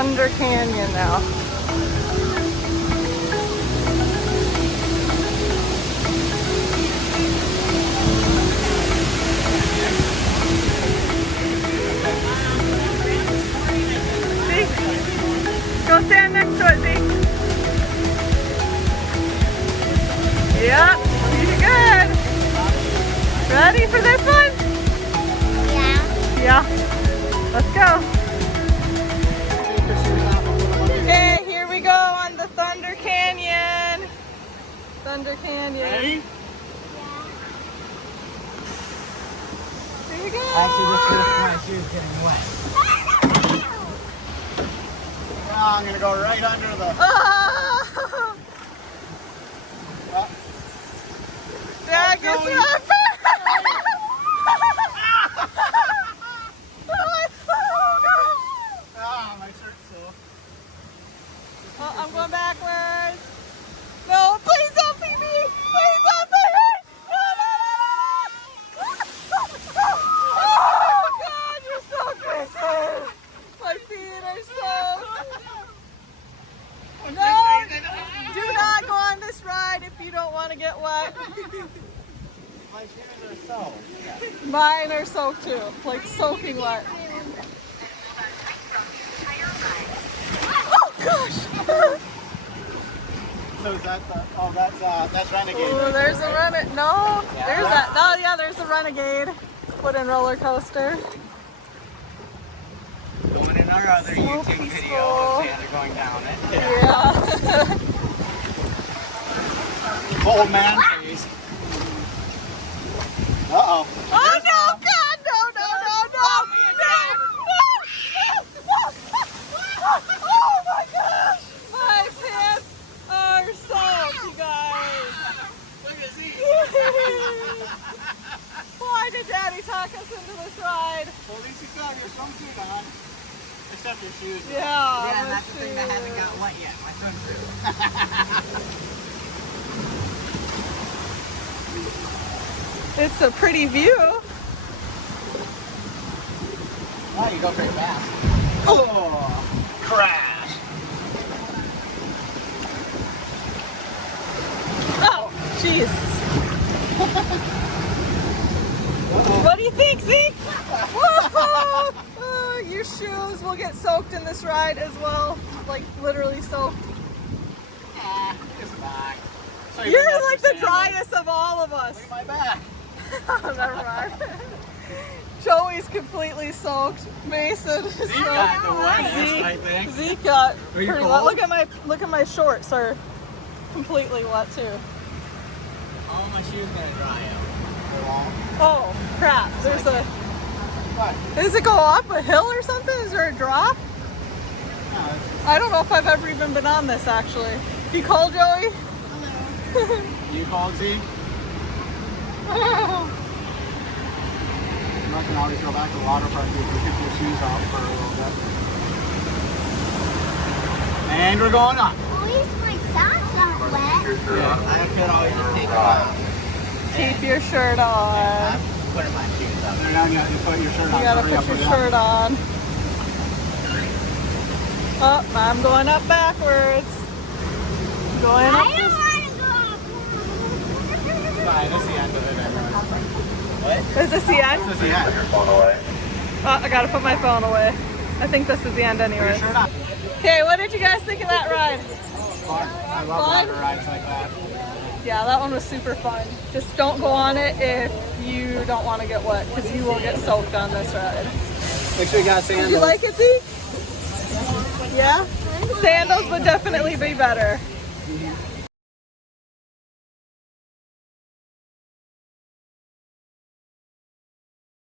Thunder Canyon now. See? Go stand next to it, see? Yep, you're good. Ready for this one? Yeah. Yeah. Let's go. Okay, here we go on the Thunder Canyon. Thunder Canyon. Ready? Here we go. Actually, this my shoes getting wet. Now I'm gonna go right under the. Oh. Yeah, good job. Ah, my shirt's so. Oh, I'm going backwards. No, please don't feed me. Please don't feed me. Oh, God, you're so crazy. My feet are so... No, do not go on this ride if you don't want to get wet. My shoes are so. Yeah. Mine are soaked too, like soaking wet. Oh, gosh. So is that the? Oh, that's Renegade. Oh, there's a Renegade. No, there's that. Oh, yeah, there's a Renegade. Wooden roller coaster. Going in our other So YouTube peaceful. video, yeah, they're going down it. Yeah. Old man face. Uh-oh. Oh, no, God, no, no, no, no. Oh, my gosh. My pants are soaked, you guys. Look at these. Why did Daddy talk us into this ride? Well, at least you still have your swimsuit on. Except your shoes. Yeah, Yeah, that's the thing that hasn't got wet yet. My swimsuit. It's a pretty view. Wow, you go pretty fast. Oh, crash. Oh, jeez. What do you think, Zeke? Whoa! Oh, your shoes will get soaked in this ride as well. Like, literally soaked. It's back. So You're like the driest of all of us. Look at my back. Never mind. Joey's completely soaked. Mason is Zeke got the wettest, I think. Zeke got Are you pretty cold? wet. Look at my shorts are completely wet too. All my shoes gonna dry out. They won't. Oh crap! There's a. What? Does it go up a hill or something? Is there a drop? No, it's I don't know if I've ever even been on this actually. You call Joey? You called Zeke? You can always go back to the water park if you pick your shoes off for a little bit. And we're going up. At least my socks aren't wet. Yeah, I could always just take them off. Keep your shirt on. I'm putting my shoes up. Now you have to put your shirt on. You gotta Hurry put up your with that. shirt on. Oh, I'm going up backwards. Going I up don't this. want to go up. Fine, that's the end of it. What? Is this the end? This is the end. Oh, I gotta put my phone away. I think this is the end Put your anyways. shirt on. Okay, what did you guys think of that ride? Fun. I love Fun? water rides like that. Yeah, that one was super fun. Just don't go on it if you don't want to get wet, because you will get soaked on this ride. Make sure you got Did sandals. you like it, Zeke? Yeah? Sandals would definitely be better.